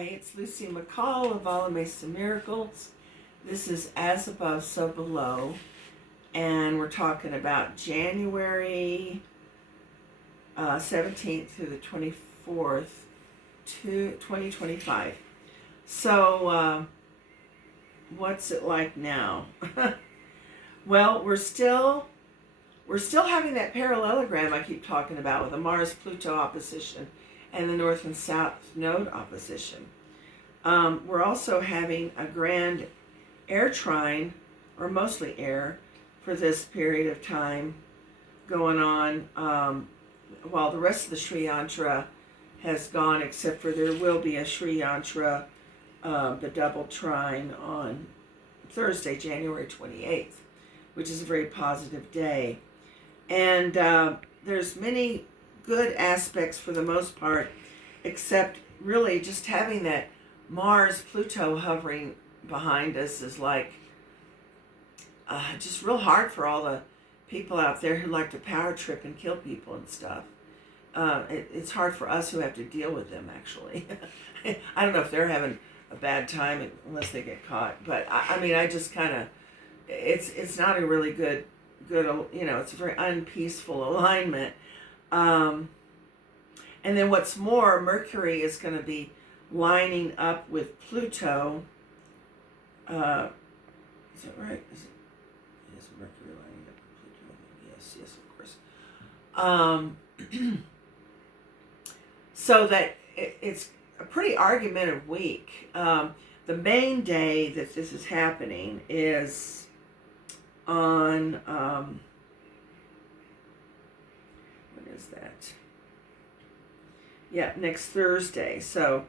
Hi, it's Lucy McCall of Alla Mesa Miracles. This is As Above, So Below, and we're talking about January 17th through the 24th, 2025. So, what's it like now? Well, we're still having that parallelogram I keep talking about with the Mars-Pluto opposition and the North and South Node opposition. We're also having a grand air trine, or mostly air, for this period of time going on, while the rest of the Sri Yantra has gone, except for there will be a Sri Yantra, the double trine, on Thursday, January 28th, which is a very positive day. And there's many good aspects for the most part, except really just having that Mars-Pluto hovering behind us is like just real hard for all the people out there who like to power trip and kill people and stuff. It's hard for us who have to deal with them, actually. I don't know if they're having a bad time unless they get caught, but I mean, I just kind of, it's not a really good, it's a very unpeaceful alignment. And then what's more, Mercury is going to be lining up with Pluto. Is that right? Is Mercury lining up with Pluto? Yes, of course. So that it's a pretty argumentative week. The main day that this is happening is on, when is that? Yeah, next Thursday. So,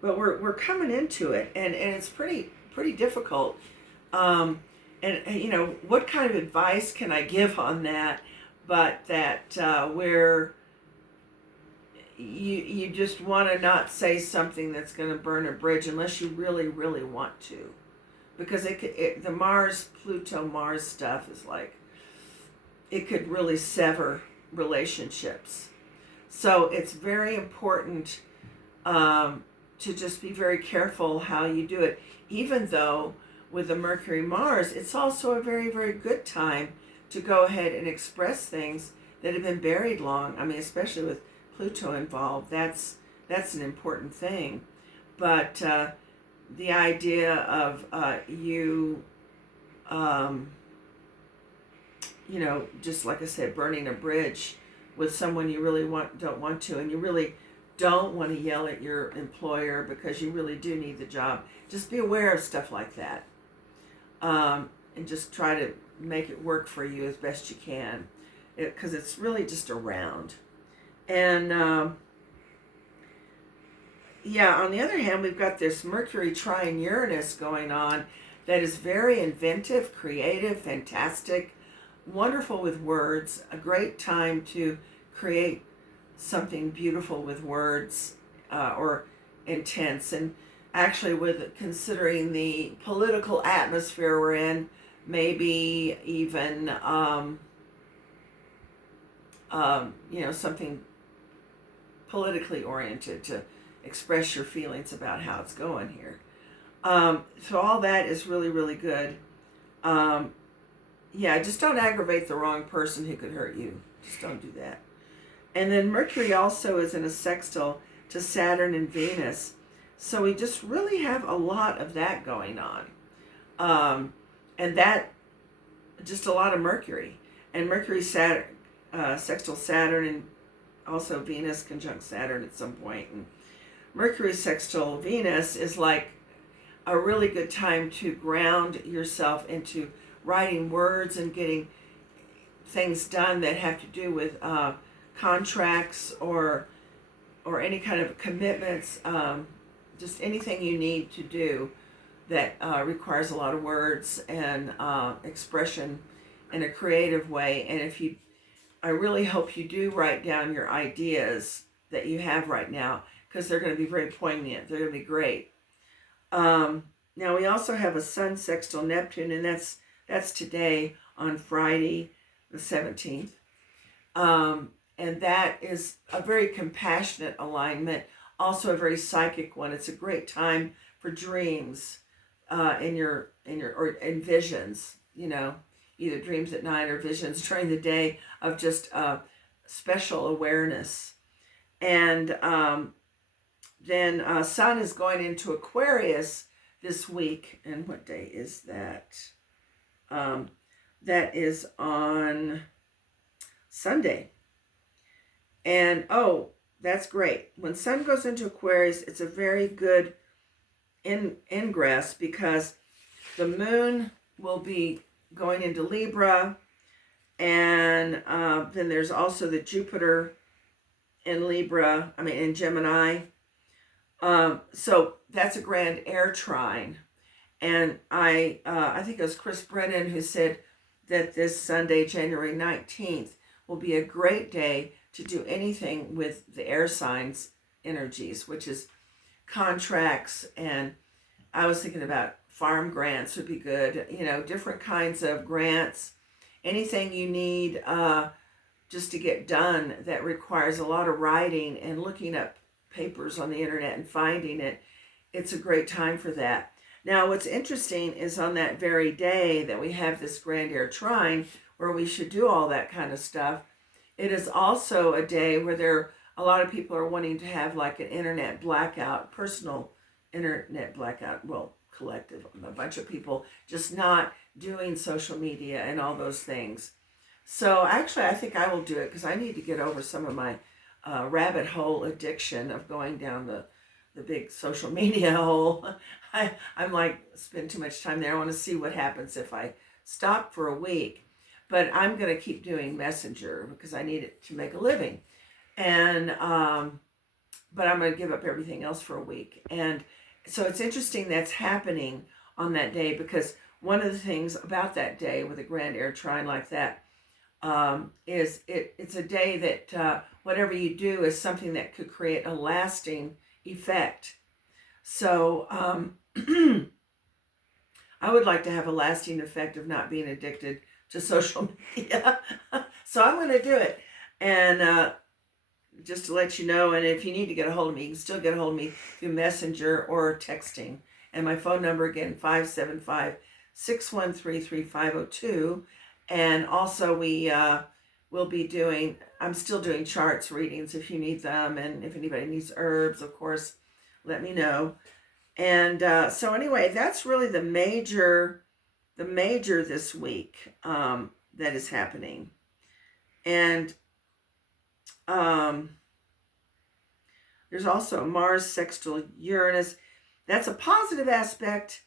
but we're coming into it, and it's pretty difficult. And what kind of advice can I give on that? But that where you just want to not say something that's going to burn a bridge unless you really want to, because the Mars stuff is like, it could really sever relationships. So it's very important to just be very careful how you do it. Even though with the Mercury-Mars, it's also a very good time to go ahead and express things that have been buried long. I mean, especially with Pluto involved, that's an important thing. But the idea of just like I said, burning a bridge with someone you really don't want to, and you really don't want to yell at your employer because you really do need the job. Just be aware of stuff like that, and just try to make it work for you as best you can, because it's really just around. And on the other hand, we've got this Mercury trine Uranus going on that is very inventive, creative, fantastic, wonderful with words, a great time to create something beautiful with words, or intense. And actually, with considering the political atmosphere we're in, maybe even something politically oriented to express your feelings about how it's going here. So all that is really good. Just don't aggravate the wrong person who could hurt you. Just don't do that. And then Mercury also is in a sextile to Saturn and Venus. So we just really have a lot of that going on. And that, just a lot of Mercury. And Mercury sextile Saturn, and also Venus conjunct Saturn at some point. And Mercury sextile Venus is like a really good time to ground yourself into writing words and getting things done that have to do with contracts or any kind of commitments, just anything you need to do that requires a lot of words and expression in a creative way. And I really hope you do write down your ideas that you have right now, because they're going to be very poignant. They're going to be great. Now we also have a Sun sextile Neptune, and that's today on Friday the 17th. And that is a very compassionate alignment, also a very psychic one. It's a great time for dreams, in visions. Either dreams at night or visions during the day of just special awareness. And then Sun is going into Aquarius this week. And what day is that? That is on Sunday. And that's great. When Sun goes into Aquarius, it's a very good ingress, because the moon will be going into Libra, and then there's also the Jupiter in Gemini. So that's a grand air trine. And I think it was Chris Brennan who said that this Sunday, January 19th, will be a great day to do anything with the air signs energies, which is contracts. And I was thinking about farm grants would be good, different kinds of grants, anything you need just to get done that requires a lot of writing and looking up papers on the internet and finding it. It's a great time for that. Now, what's interesting is on that very day that we have this grand air trine, where we should do all that kind of stuff, it is also a day where a lot of people are wanting to have like an internet blackout, personal internet blackout, well, collective, a bunch of people just not doing social media and all those things. So actually, I think I will do it, because I need to get over some of my rabbit hole addiction of going down the big social media hole. I'm like, spend too much time there. I want to see what happens if I stop for a week. But I'm going to keep doing Messenger because I need it to make a living. And but I'm going to give up everything else for a week. And so it's interesting that's happening on that day, because one of the things about that day with a grand air trine like that is it's a day that whatever you do is something that could create a lasting effect. So I would like to have a lasting effect of not being addicted to social media. So I'm going to do it. And just to let you know, and if you need to get a hold of me, you can still get a hold of me through Messenger or texting. And my phone number again, 575-613-3502. And also we will be I'm still doing charts readings if you need them. And if anybody needs herbs, of course, let me know. And so anyway, that's really the major this week that is happening. And there's also Mars sextile Uranus. That's a positive aspect,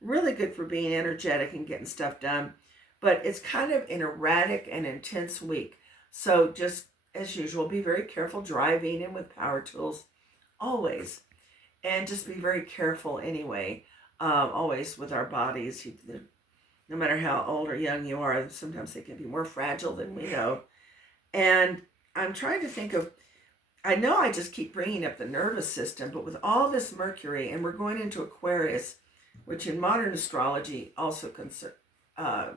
really good for being energetic and getting stuff done. But it's kind of an erratic and intense week. So just as usual, be very careful driving and with power tools, always. And just be very careful anyway, always with our bodies. No matter how old or young you are, sometimes they can be more fragile than we know. And I'm trying to think of, I know I just keep bringing up the nervous system, but with all this Mercury, and we're going into Aquarius, which in modern astrology also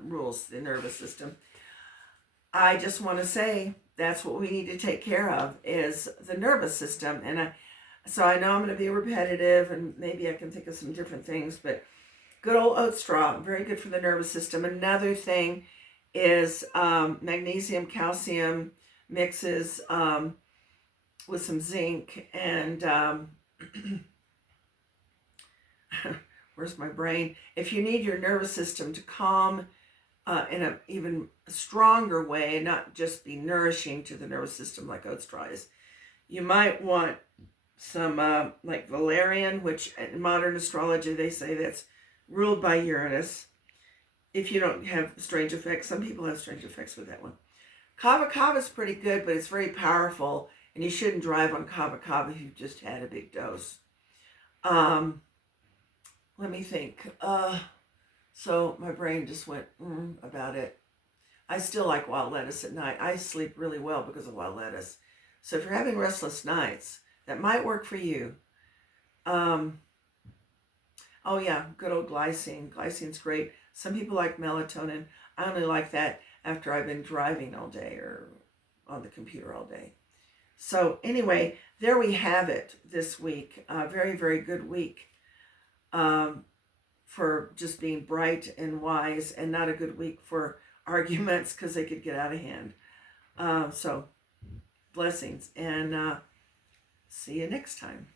rules the nervous system, I just want to say that's what we need to take care of, is the nervous system. And so I know I'm going to be repetitive, and maybe I can think of some different things, but good old oat straw, very good for the nervous system. Another thing is magnesium, calcium mixes with some zinc, and where's my brain? If you need your nervous system to calm in an even stronger way, and not just be nourishing to the nervous system like oat straw is, you might want some like valerian, which in modern astrology they say that's ruled by Uranus. If you don't have strange effects, some people have strange effects with that one. Kava Kava is pretty good, but it's very powerful, and you shouldn't drive on Kava Kava if you've just had a big dose. Let me think. So my brain just went about it. I still like wild lettuce at night. I sleep really well because of wild lettuce. So if you're having restless nights, that might work for you. Oh yeah, good old glycine. Glycine's great. Some people like melatonin. I only like that after I've been driving all day or on the computer all day. So anyway, there we have it this week. A very, very good week for just being bright and wise, and not a good week for arguments because they could get out of hand. So blessings, and see you next time.